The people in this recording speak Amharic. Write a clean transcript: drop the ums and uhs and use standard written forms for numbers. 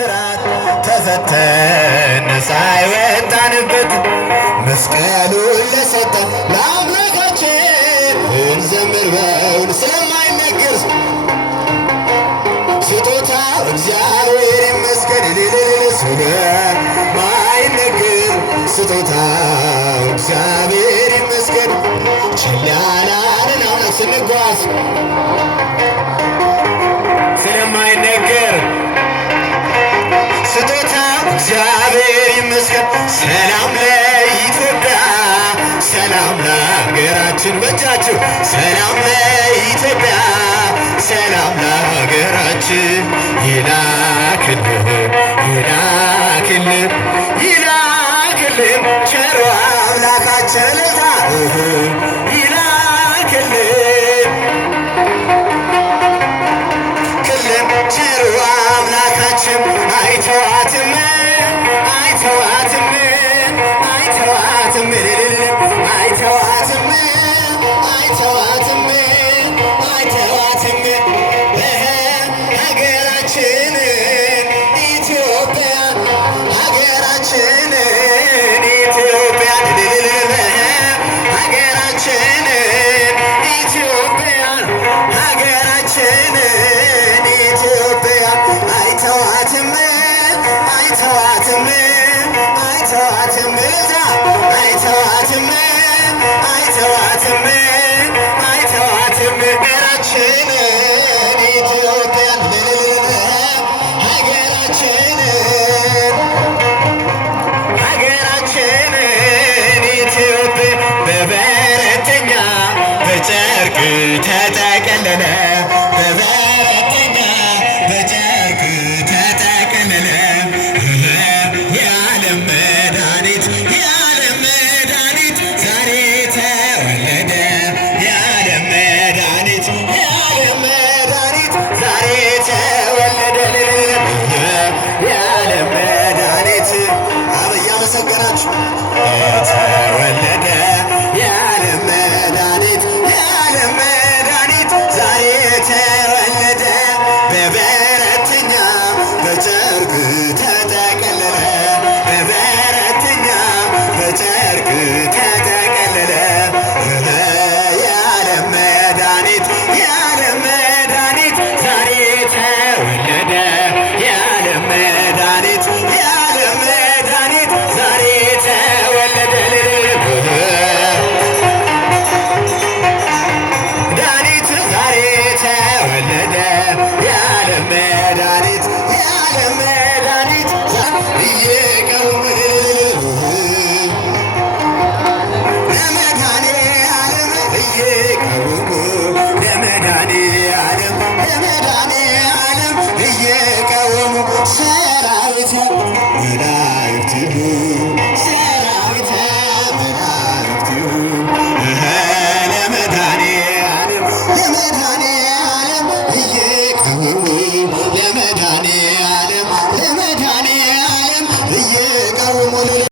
እስራት ተፈተን ነፃ የወጣንበት መስቀሉን ለሰጠን ለአምላካችን እንዘምር በእውን ስለማይነገር ስጦታው እግዚአብሔር ይመስገን ስለማይነገር ስጦታው እግዚአብሔር ይመስገን ችላ ላለን አምላክ ስንጓዝ ስለማይነገር ስጦታው እግዚአብሔር ይመስገን። ሰላም ለኢትዮጵያ ሰላም ለሀገራችን በጃችሁ ሰላም ለኢትዮጵያ ሰላም ለሀገራችን ይላክልን ይላክልን ይላክልን ቸሮ አምላካችን ለታ ይላክልን ክልን ቸሮ አምላካችን አይተዋትም አይተዋትም አይተዋትም አይተዋትም አይተዋትም አይተዋትም ሀገራችንን ኢትዮጵያ ሀገራችንን ኢትዮጵያ ሀገራችንን ኢትዮጵያ ሀገራችንን ኢትዮጵያ አይተዋትም አይተዋትም አይተዋትም አይተዋትም አይተዋትም አይተዋትም ሀገራችንን ኢትዮጵያን ሀገራችንን ሀገራችንን ኢትዮጵያ በበረተኛ በጨርቅ ተጠቀለለ በበረተኛ በጨርቅ ተጠቀለለ የዓለም መድኃኒት የዓለም መድኃኒት ዛሬ ተወለደ የዓለም መድኃኒት የዓለም መድኃኒት ዛሬ ተወለደ የዓለም መድኃኒት እያመሰገናችሁ ተወለደ የዓለም መድኃኒት የዓለም መድኃኒት ዛሬ ተወለደ በበረተኛ በጨርቅ ተጠቀለለ በበረተኛ በጨርቅ ተጠቀለለ የዓለም መድኃኒት የዓለም መድኃኒት ዛሬ ተወለደ የዓለም መድኃኒት የዓለም መድኃኒት ዛሬ ተወለደ መድኃኒት ዛሬ ተወለደ የዓለም መድኃኒት የዓለም መድኃኒት